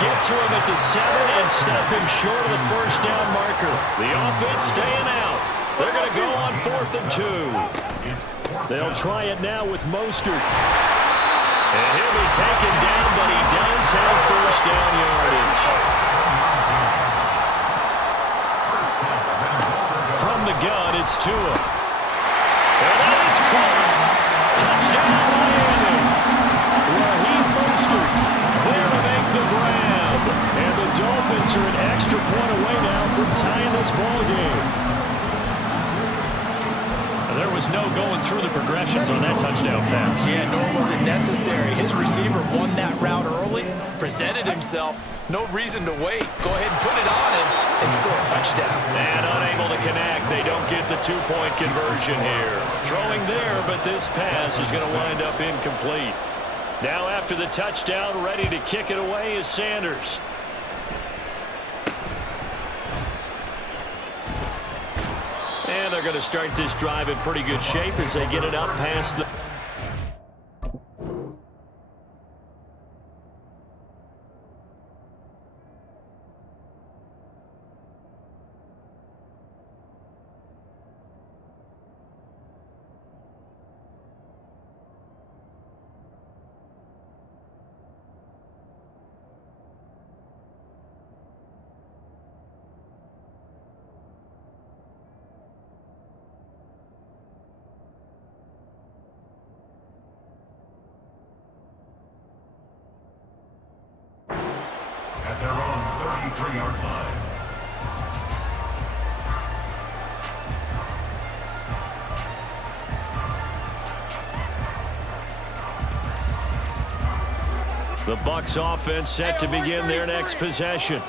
get to him at the 7 and stop him short of the first down marker. The offense staying out. They're going to go on 4th and 2. They'll try it now with Mostert. And he'll be taken down, but he does have first down yardage. From the gun, it's Tua. And that is caught. Touchdown, Miami. Raheem Mostert there to make the grab. And the Dolphins are an extra point away now from tying this ball game. There was no going through the progressions on that touchdown pass. Yeah, nor was it necessary. His receiver won that route early, presented himself. No reason to wait. Go ahead and put it on him and score a touchdown. And unable to connect. They don't get the 2-point conversion here. Throwing there, but this pass is going to wind up incomplete. Now after the touchdown, ready to kick it away is Sanders. And they're going to start this drive in pretty good shape as they get it up past the... At their own 33-yard line. The Bucs offense set to begin their next possession.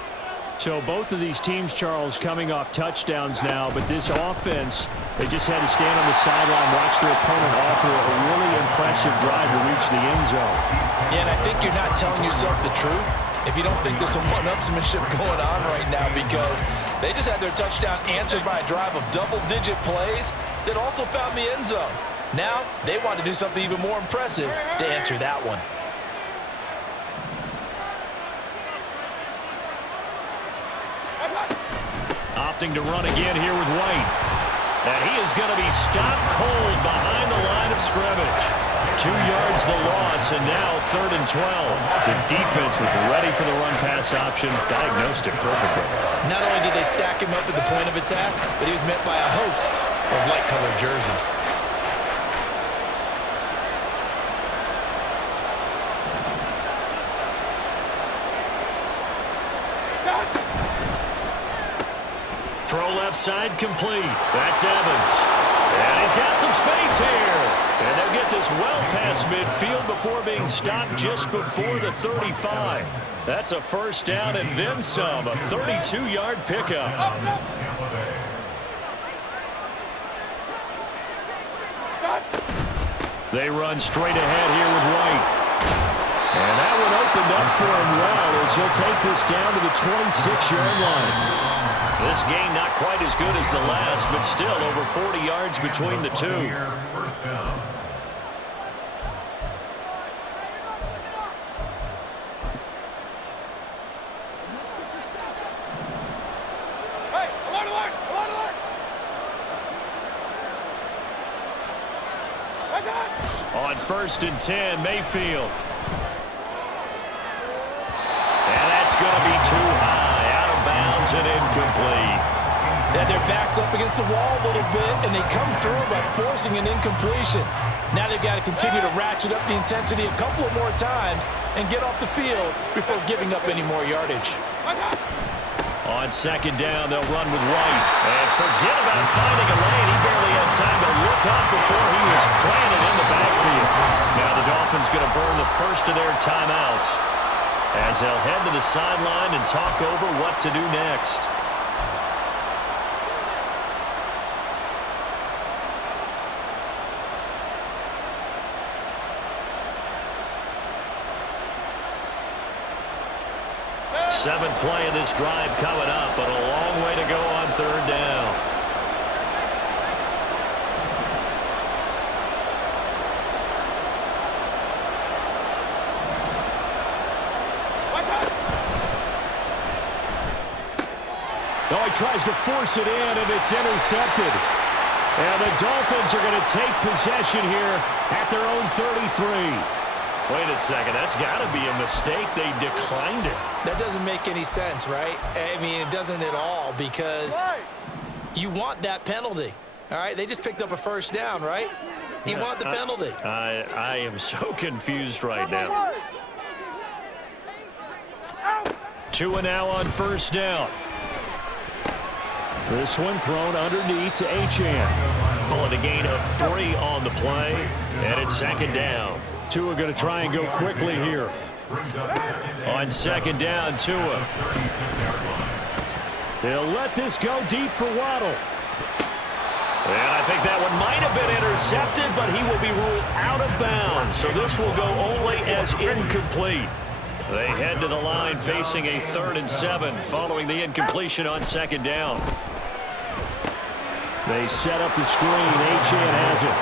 So both of these teams, Charles, coming off touchdowns now, but this offense, they just had to stand on the sideline, watch their opponent offer a really impressive drive to reach the end zone. Yeah, and I think you're not telling yourself the truth if you don't think there's some one-upsmanship going on right now, because they just had their touchdown answered by a drive of double-digit plays that also found the end zone. Now they want to do something even more impressive to answer that one. Opting to run again here with White. And he is going to be stopped cold behind the line of scrimmage. 2 yards the loss, and now 3rd and 12. The defense was ready for the run-pass option, diagnosed it perfectly. Not only did they stack him up at the point of attack, but he was met by a host of light-colored jerseys. Throw left side complete. That's Evans. And he's got some space here. And they'll get this well past midfield before being stopped just before the 35. That's a first down and then some. A 32-yard pickup. They run straight ahead here with White. And that one opened up for him well as he'll take this down to the 26-yard line. This gain not quite as good as the last, but still over 40 yards between the two. On 1st and 10, Mayfield. And that's going to be too high, out of bounds and incomplete. They had their backs up against the wall a little bit, and they come through by forcing an incompletion. Now they've got to continue to ratchet up the intensity a couple of more times and get off the field before giving up any more yardage. On 2nd down, they'll run with White. And forget about finding a lane. He barely had time to look up before he was planted in the backfield. Now the Dolphins going to burn the first of their timeouts as they'll head to the sideline and talk over what to do next. Seventh play of this drive coming up, but a long way to go on 3rd down. Oh, he tries to force it in, and it's intercepted. And the Dolphins are going to take possession here at their own 33. Wait a second. That's got to be a mistake. They declined it. That doesn't make any sense, right? I mean, it doesn't at all, because you want that penalty. All right? They just picked up a first down, right? You want the penalty. I am so confused right now. Two and now on first down. This one thrown underneath to Achane. Call it a gain of 3 on the play, and it's second down. Tua going to try and go quickly here. On second down, Tua. They'll let this go deep for Waddle. And I think that one might have been intercepted, but he will be ruled out of bounds. So this will go only as incomplete. They head to the line facing a 3rd and 7 following the incompletion on second down. They set up the screen. Achane has it.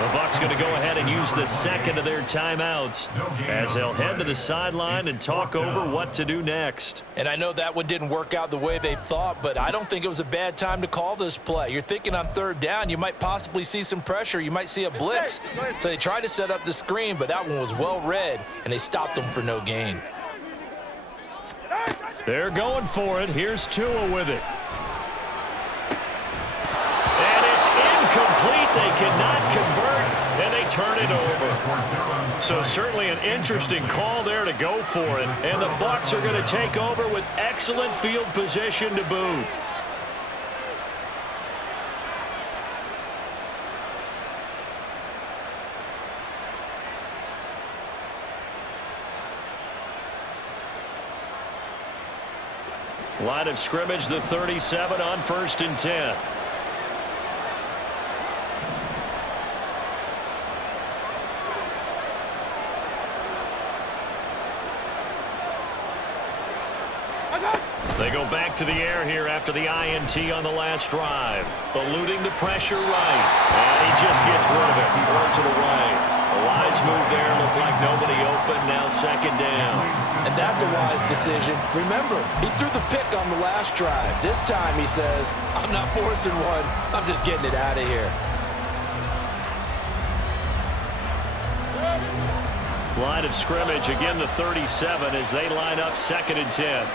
The Bucs going to go ahead and use the second of their timeouts as they'll head to the sideline and talk over what to do next. And I know that one didn't work out the way they thought, but I don't think it was a bad time to call this play. You're thinking on 3rd down, you might possibly see some pressure. You might see a blitz. So they tried to set up the screen, but that one was well read, and they stopped them for no gain. They're going for it. Here's Tua with it. And it's incomplete. They cannot convert, and they turn it over. So certainly an interesting call there to go for it. And the Bucs are going to take over with excellent field position to boot. Line of scrimmage, the 37 on 1st and 10. They go back to the air here after the INT on the last drive. Eluding the pressure right. And he just gets rid of it. Throws it away. A wise move there. Looked like nobody open. Now second down. And that's a wise decision. Remember, he threw the pick on the last drive. This time he says, I'm not forcing one. I'm just getting it out of here. Line of scrimmage, again the 37 as they line up 2nd and 10.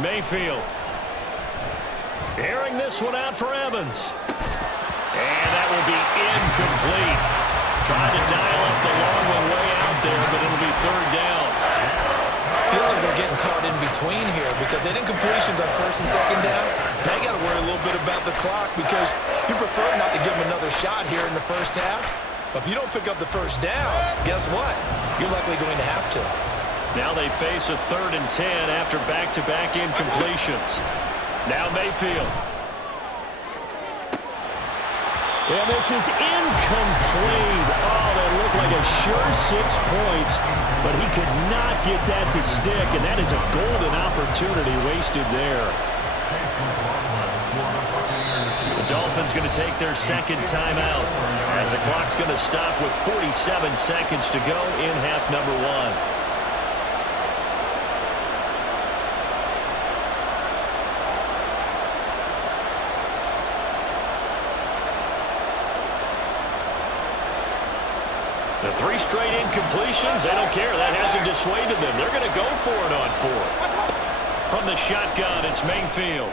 Mayfield. Airing this one out for Evans. And that will be incomplete. Trying to dial up the long one way out there, but it'll be 3rd down. Feels like they're getting caught in between here because they didn't incompletions on 1st and 2nd down. Now you got to worry a little bit about the clock because you prefer not to give them another shot here in the first half. But if you don't pick up the first down, guess what? You're likely going to have to. Now they face a 3rd and 10 after back-to-back incompletions. Now Mayfield. And this is incomplete. Oh, that looked like a sure 6 points, but he could not get that to stick, and that is a golden opportunity wasted there. The Dolphins going to take their 2nd timeout as the clock's going to stop with 47 seconds to go in half number 1. The 3 straight incompletions, they don't care. That hasn't dissuaded them. They're going to go for it on 4th. From the shotgun, it's Mayfield.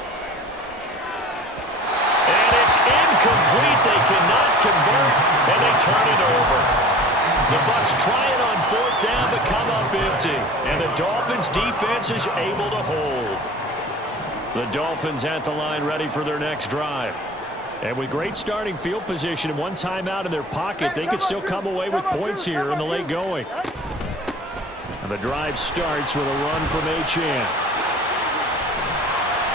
And it's incomplete. They cannot convert, and they turn it over. The Bucs try it on 4th down, but come up empty. And the Dolphins' defense is able to hold. The Dolphins at the line ready for their next drive. And with great starting field position and 1 timeout in their pocket, they could still come away with points here in the late going. And the drive starts with a run from Achane.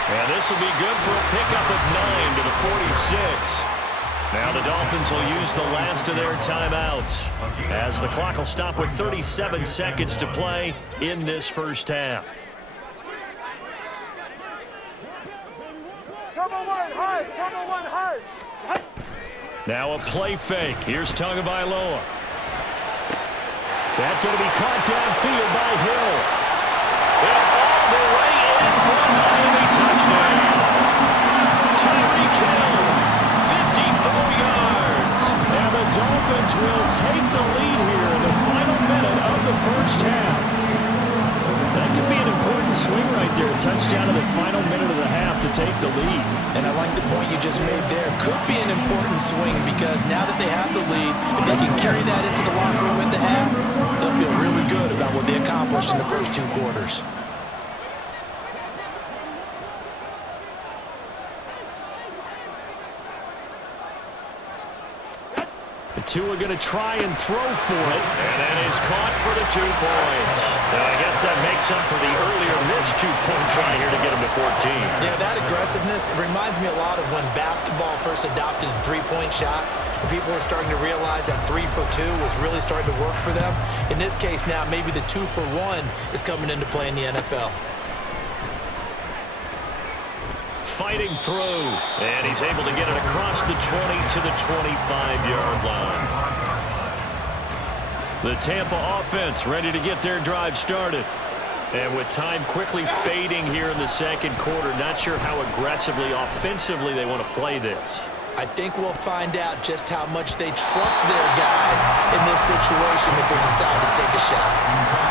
And this will be good for a pickup of 9 to the 46. Now the Dolphins will use the last of their timeouts as the clock will stop with 37 seconds to play in this first half. Turbo Now a play fake. Here's Tagovailoa. That's going to be caught downfield by Hill. And all the way in for a Miami touchdown. Tyreek Hill, 54 yards. And the Dolphins will take the lead here in the final minute of the first half. That could be an important swing right there. A touchdown in the final minute of the half to take the lead. And I like the point you just made there. Could be an important swing because now that they have the lead, if they can carry that into the locker room at the half, they'll feel really good about what they accomplished in the first 2 quarters. The two are going to try and throw for it. And that is caught for the 2 points. Now, I guess that makes up for the earlier missed 2-point try here to get him to 14. Yeah, that aggressiveness, it reminds me a lot of when basketball first adopted the 3-point shot. And people were starting to realize that 3 for 2 was really starting to work for them. In this case now, maybe the 2 for 1 is coming into play in the NFL. Fighting through, and he's able to get it across the 20 to the 25-yard line. The Tampa offense ready to get their drive started. And with time quickly fading here in the second quarter, not sure how aggressively, offensively they want to play this. I think we'll find out just how much they trust their guys in this situation if they decide to take a shot.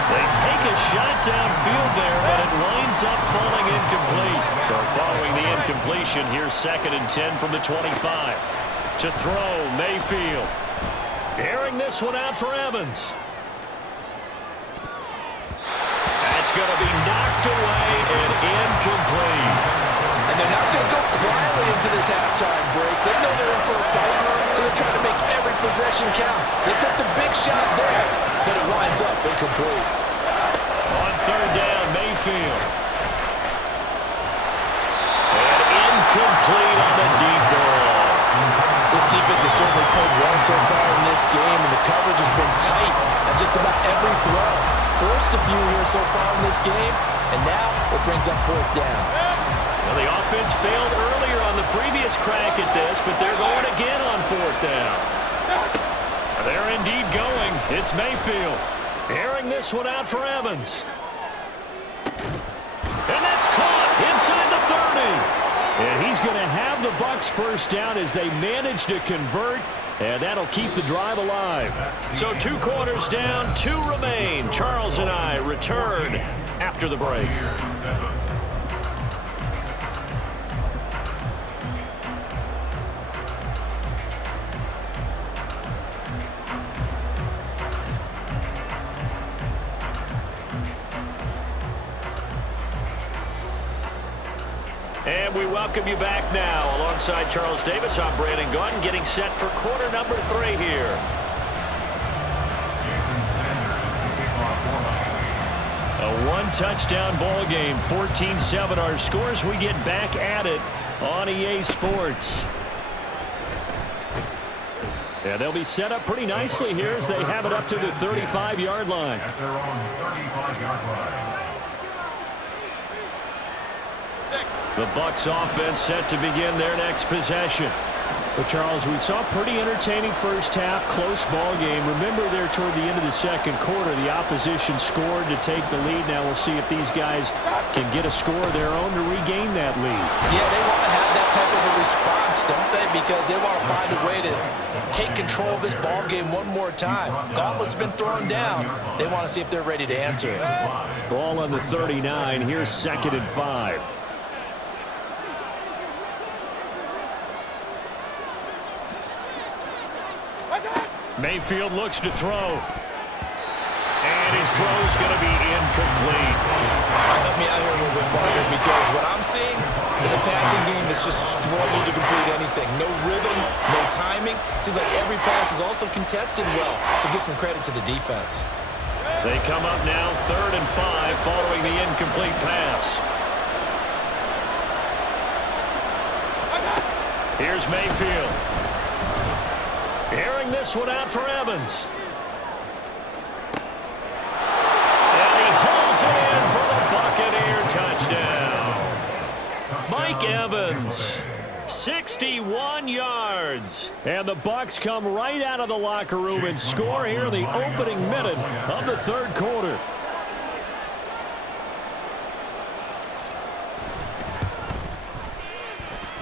They take a shot downfield there, but it winds up falling incomplete. So following the incompletion, here's 2nd and 10 from the 25. To throw, Mayfield. Airing this one out for Evans. That's going to be knocked away and incomplete. And they're not going to go quietly into this halftime break. They know they're in for a fight, so they're trying to make every possession count. They took the big shot there, but it winds up incomplete. On 3rd down, Mayfield. And incomplete on the deep ball. This defense has certainly played well so far in this game, and the coverage has been tight at just about every throw. Forced a few here so far in this game, and now it brings up 4th down. Well, the offense failed earlier on the previous crack at this, but they're going again on 4th down. They're indeed going. It's Mayfield. Airing this one out for Evans. And that's caught inside the 30. And he's going to have the Bucs first down as they manage to convert, and that'll keep the drive alive. So 2 quarters down, 2 remain. Charles and I return after the break. And we welcome you back now. Alongside Charles Davis, I'm Brandon Gunn, getting set for quarter number 3 here. A 1-touchdown ball game, 14-7 our scores. We get back at it on EA Sports. Yeah, they'll be set up pretty nicely here as they have it up to the 35-yard line. At their own 35-yard line. The Bucs offense set to begin their next possession. Well, Charles, we saw a pretty entertaining first half, close ball game. Remember there toward the end of the second quarter, the opposition scored to take the lead. Now we'll see if these guys can get a score of their own to regain that lead. Yeah, they want to have that type of a response, don't they? Because they want to find a way to take control of this ball game one more time. Gauntlet's been thrown down. They want to see if they're ready to answer it. Ball on the 39. Here's 2nd and 5. Mayfield looks to throw. And his throw's going to be incomplete. Help me out here a little bit, partner, because what I'm seeing is a passing game that's just struggled to complete anything. No rhythm, no timing. Seems like every pass is also contested well, so give some credit to the defense. They come up now 3rd and 5 following the incomplete pass. Here's Mayfield. Airing this one out for Evans. And he hauls it in for the Buccaneer touchdown. Mike Evans, And the Bucs come right out of the locker room and score here in the opening minute of the third quarter.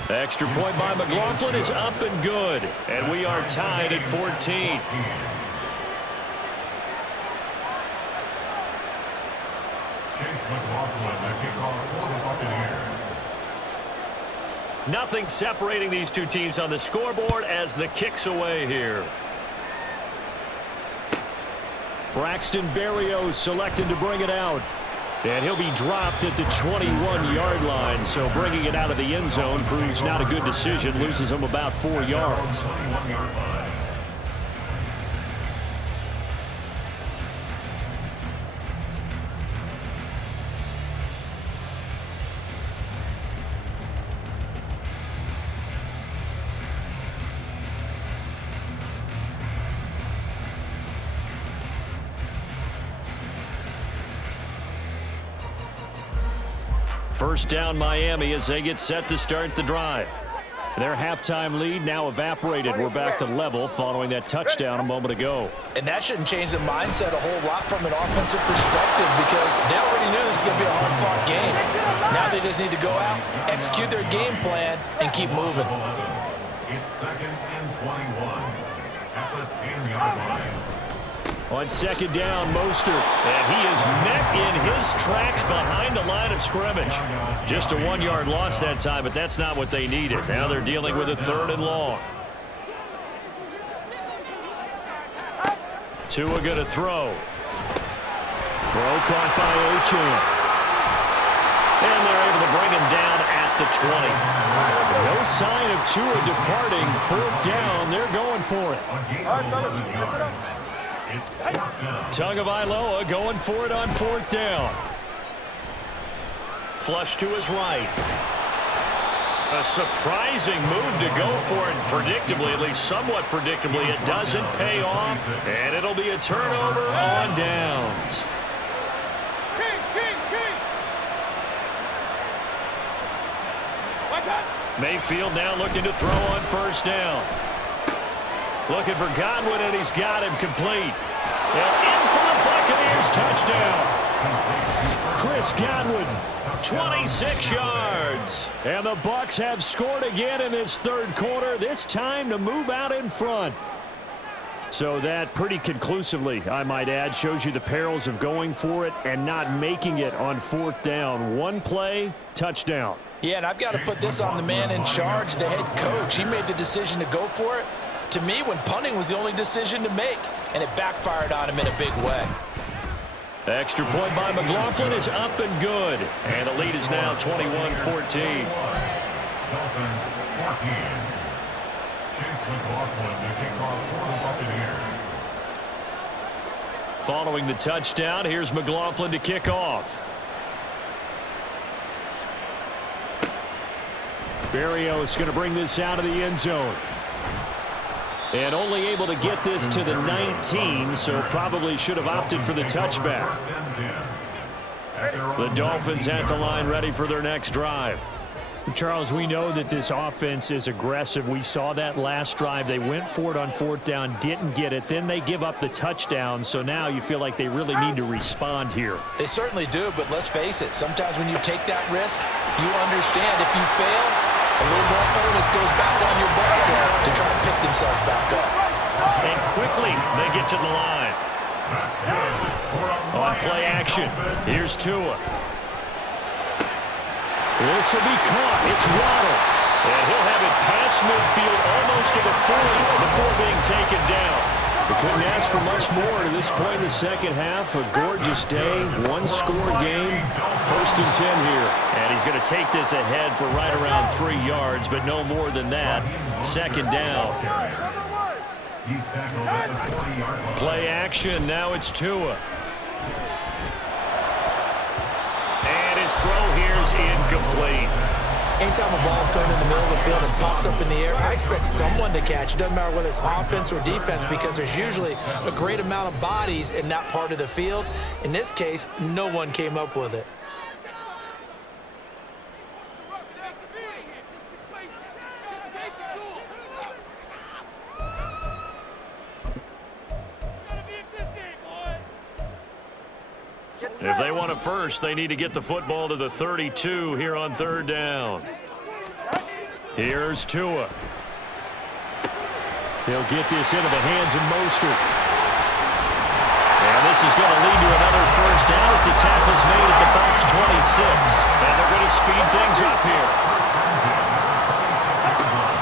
Extra point by McLaughlin is up and good. And we are tied at 14. Nothing separating these two teams on the scoreboard as the kick's away here. Braxton Berrios selected to bring it out. And he'll be dropped at the 21-yard line, so bringing it out of the end zone proves not a good decision, loses him about 4 yards. First down Miami as they get set to start the drive. Their halftime lead now evaporated. We're back to level following that touchdown a moment ago. And that shouldn't change the mindset a whole lot from an offensive perspective because they already knew this was going to be a hard-fought game. Now they just need to go out, execute their game plan, and keep moving. It's 2nd and 21 at the 10-yard line. On second down, Mostert, and he is met in his tracks behind the line of scrimmage. Just a 1-yard loss that time, but that's not what they needed. Now they're dealing with a 3rd and long. Tua going to throw. Throw caught by Ochan. And they're able to bring him down at the 20. No sign of Tua departing. 4th down, they're going for it. All right, fellas, listen up. Tagovailoa going for it on 4th down. Flush to his right. A surprising move to go for it predictably, at least somewhat predictably. It doesn't pay off, and it'll be a turnover on downs. Mayfield now looking to throw on 1st down. Looking for Godwin, and he's got him complete. And in for the Buccaneers touchdown. Chris Godwin, 26 yards. And the Bucs have scored again in this third quarter, this time to move out in front. So that pretty conclusively, I might add, shows you the perils of going for it and not making it on 4th down. One play, touchdown. Yeah, and I've got to put this on the man in charge, the head coach. He made the decision to go for it. To me, when punting was the only decision to make, and it backfired on him in a big way. Extra point by McLaughlin is up and good. And the lead is now 21-14. Dolphins 14. Chase McLaughlin to kick off for the Buccaneers. Following the touchdown, here's McLaughlin to kick off. Berrios going to bring this out of the end zone. And only able to get this to the 19, so probably should have opted for the touchback. The Dolphins at the line ready for their next drive. Charles, we know that this offense is aggressive. We saw that last drive. They went for it on 4th down, didn't get it. Then they give up the touchdown, so now you feel like they really need to respond here. They certainly do, but let's face it. Sometimes when you take that risk, you understand if you fail, a little more onus goes back on your butt to try to pick themselves back up. And quickly, they get to the line. On play action, here's Tua. This will be caught. It's Waddle. And he'll have it past midfield almost to the 40 before being taken down. We couldn't ask for much more to this point in the second half. A gorgeous day, one-score game. 1st and 10 here. And he's going to take this ahead for right around 3 yards, but no more than that. 2nd down. Play action. Now it's Tua. And his throw here is incomplete. Anytime a ball's thrown in the middle of the field and popped up in the air, I expect someone to catch. It doesn't matter whether it's offense or defense because there's usually a great amount of bodies in that part of the field. In this case, no one came up with it. If they want it first, they need to get the football to the 32 here on third down. Here's Tua. He'll get this into the hands of Mostert. And this is going to lead to another first down as the tackle's made at the box 26. And they're going to speed things up here.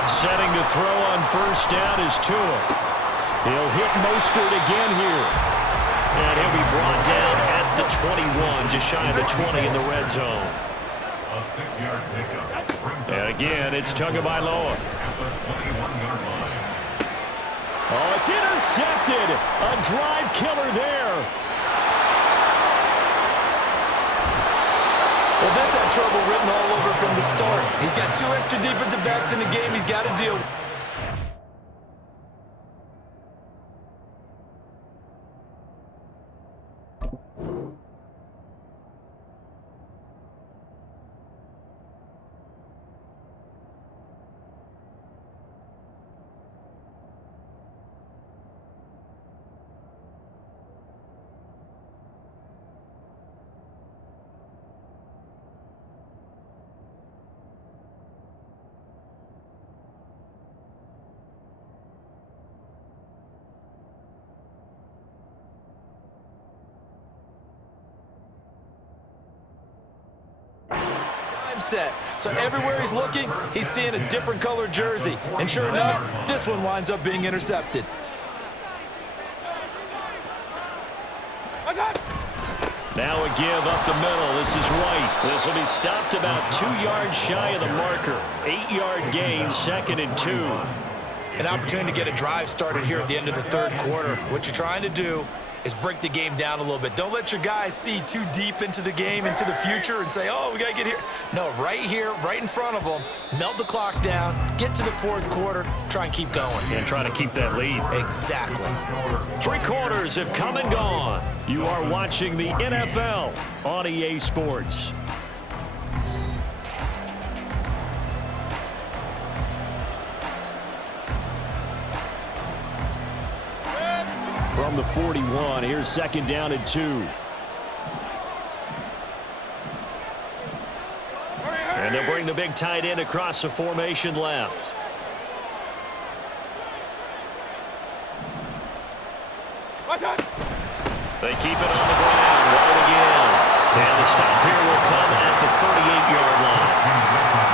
Setting to throw on first down is Tua. He'll hit Mostert again here. And he'll be brought down at the 21, just shy of the 20 in the red zone. A 6-yard pickup. And again, it's Tagovailoa. At the 21-yard line. Oh, it's intercepted. A drive killer there. Well, this had trouble written all over from the start. He's got 2 extra defensive backs in the game he's got to deal with. Set. So everywhere he's looking, he's seeing a different color jersey. And sure enough, this one winds up being intercepted. Now a give up the middle. This is White. This will be stopped about 2 yards shy of the marker. 8-yard gain, 2nd and 2. An opportunity to get a drive started here at the end of the third quarter. What you're trying to do is break the game down a little bit. Don't let your guys see too deep into the game, into the future, and say, oh, we got to get here. No, right here, right in front of them, melt the clock down, get to the fourth quarter, try and keep going. And try to keep that lead. Exactly. 3 quarters have come and gone. You are watching the NFL on EA Sports. From the 41, here's 2nd down and 2. And they'll bring the big tight end across the formation left. They keep it on the ground. Right again. And the stop here will come at the 38-yard line.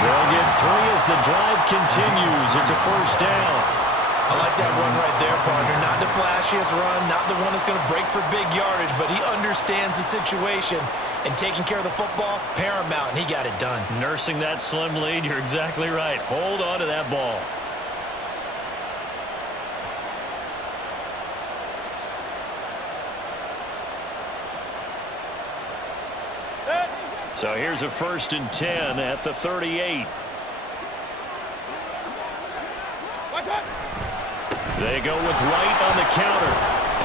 They'll get 3 as the drive continues. It's a first down. I like that run right there, partner. Not the flashiest run, not the one that's going to break for big yardage, but he understands the situation, and taking care of the football, paramount, and he got it done. Nursing that slim lead, you're exactly right. Hold on to that ball. So here's a 1st and 10 at the 38. They go with White on the counter.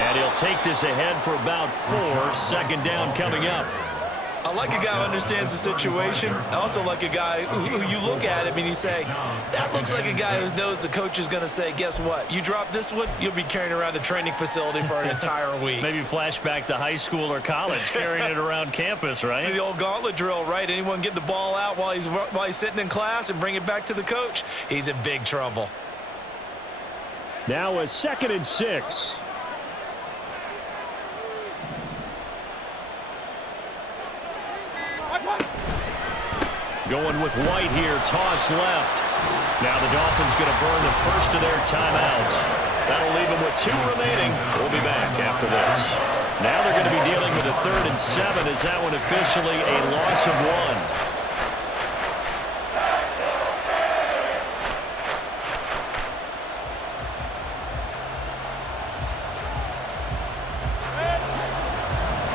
And he'll take this ahead for about 4. 2nd down coming up. I like a guy who understands the situation. I also like a guy who you look at him and you say, that looks like a guy who knows the coach is going to say, guess what? You drop this one, you'll be carrying around the training facility for an entire week. Maybe flashback to high school or college, carrying it around campus, right? The old gauntlet drill, right? Anyone get the ball out while he's sitting in class and bring it back to the coach, he's in big trouble. Now a 2nd and 6. Going with White here, toss left. Now the Dolphins going to burn the first of their timeouts. That'll leave them with 2 remaining. We'll be back after this. Now they're going to be dealing with a 3rd and 7. Is that one officially a loss of 1?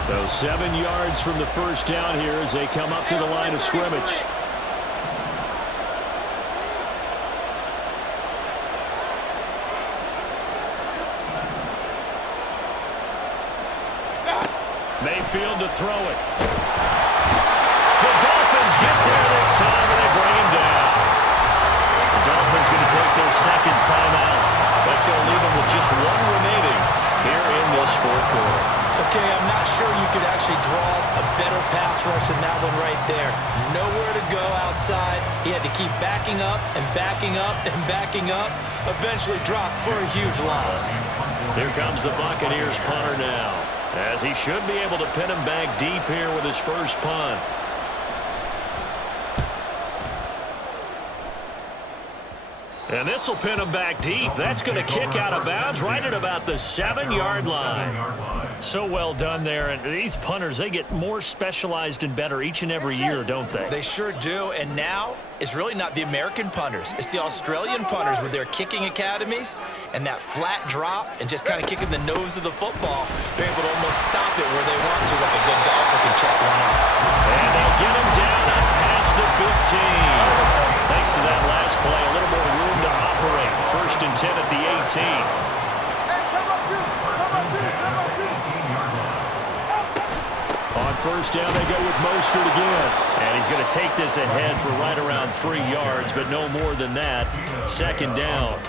So 7 yards from the first down here as they come up to the line of scrimmage. Mayfield to throw it. The Dolphins get there this time and they bring him down. The Dolphins going to take their 2nd timeout. That's going to leave them with just 1 remaining here in this 4th quarter. Okay, I'm not sure you could actually draw a better pass rush than that one right there. Nowhere to go outside. He had to keep backing up and backing up and backing up. Eventually dropped for a huge loss. Here comes the Buccaneers punter now, as he should be able to pin him back deep here with his first punt. And this will pin him back deep. That's going to kick out of bounds right at about the 7-yard line. So well done there. And these punters, they get more specialized and better each and every year, don't they? They sure do. And now it's really not the American punters. It's the Australian punters with their kicking academies and that flat drop and just kind of kicking the nose of the football. They're able to almost stop it where they want to, like a good golfer can check one out. And they'll get him down up past the 15. Thanks to that last play, a little more room to operate. 1st and 10 at the 18. On 1st down, they go with Mostert again. And he's going to take this ahead for right around 3 yards, but no more than that. 2nd down.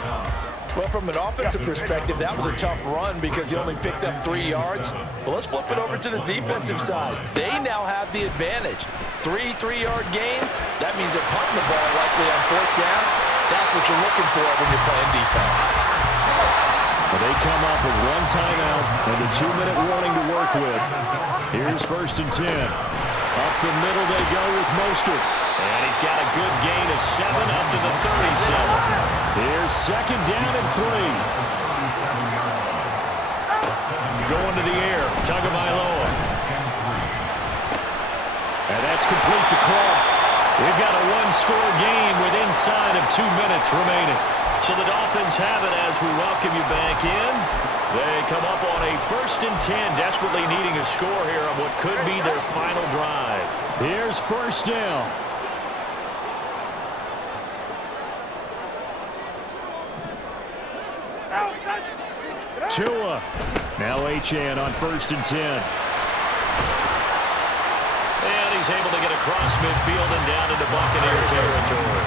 Well, from an offensive perspective, that was a tough run because he only picked up 3 yards. But let's flip it over to the defensive side. They now have the advantage. 3 3-yard gains, that means they're punting the ball likely on 4th down. That's what you're looking for when you're playing defense. Well, they come up with 1 timeout and a 2-minute warning to work with. Here's 1st and 10. Up the middle they go with Mostert. And he's got a good gain of 7 up to the 37. Here's 2nd down and 3. Going to the air, Tagovailoa. And that's complete to Croft. We've got a 1-score game with inside of 2 minutes remaining. So the Dolphins have it as we welcome you back in. They come up on a 1st and 10, desperately needing a score here on what could be their final drive. Here's 1st down. Tua. Now Achane on 1st and 10. And he's able to get across midfield and down into Buccaneer territory.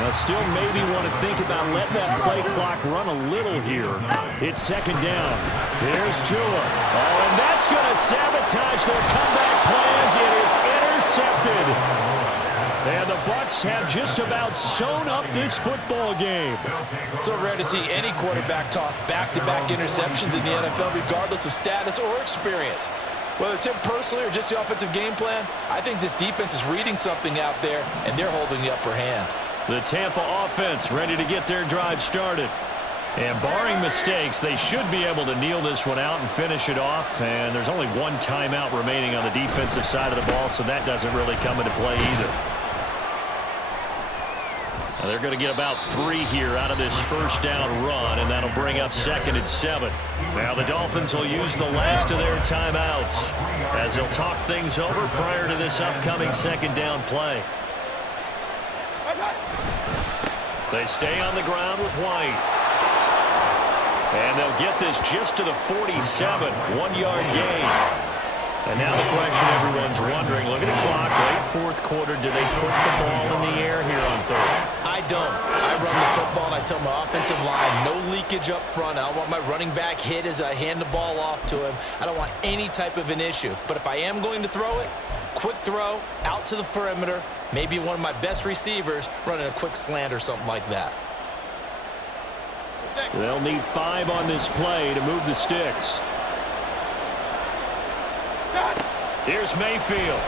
Now still maybe want to think about letting that play clock run a little here. It's 2nd down. Here's Tua. Oh, and that's going to sabotage their comeback plans. It is intercepted. And the Bucs have just about sewn up this football game. So rare to see any quarterback toss back-to-back interceptions in the NFL, regardless of status or experience. Whether it's him personally or just the offensive game plan, I think this defense is reading something out there, and they're holding the upper hand. The Tampa offense ready to get their drive started. And barring mistakes, they should be able to kneel this one out and finish it off. And there's only 1 timeout remaining on the defensive side of the ball, so that doesn't really come into play either. Now they're going to get about 3 here out of this 1st down run, and that'll bring up 2nd and 7. Now the Dolphins will use the last of their timeouts as they'll talk things over prior to this upcoming 2nd down play. They stay on the ground with White. And they'll get this just to the 47, 1-yard gain. And now the question everyone's wondering, look at the clock, late 4th quarter, do they put the ball in the air here on 3rd? I don't. I run the football and I tell my offensive line, no leakage up front. I don't want my running back hit as I hand the ball off to him. I don't want any type of an issue. But if I am going to throw it, quick throw, out to the perimeter, maybe one of my best receivers running a quick slant or something like that. They'll need 5 on this play to move the sticks. Here's Mayfield.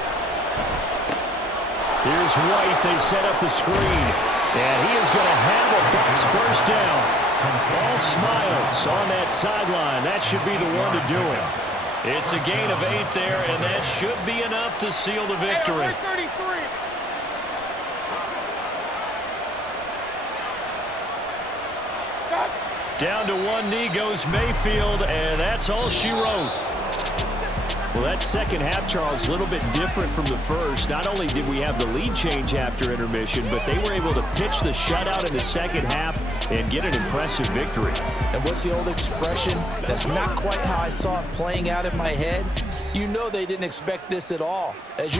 Here's White. They set up the screen. And he is going to have a Bucs 1st down. All smiles on that sideline. That should be the one to do it. It's a gain of 8 there, and that should be enough to seal the victory. Down to 1 knee goes Mayfield, and that's all she wrote. Well, that 2nd half, Charles, a little bit different from the 1st. Not only did we have the lead change after intermission, but they were able to pitch the shutout in the 2nd half and get an impressive victory. And what's the old expression? That's not quite how I saw it playing out in my head. You know they didn't expect this at all. As you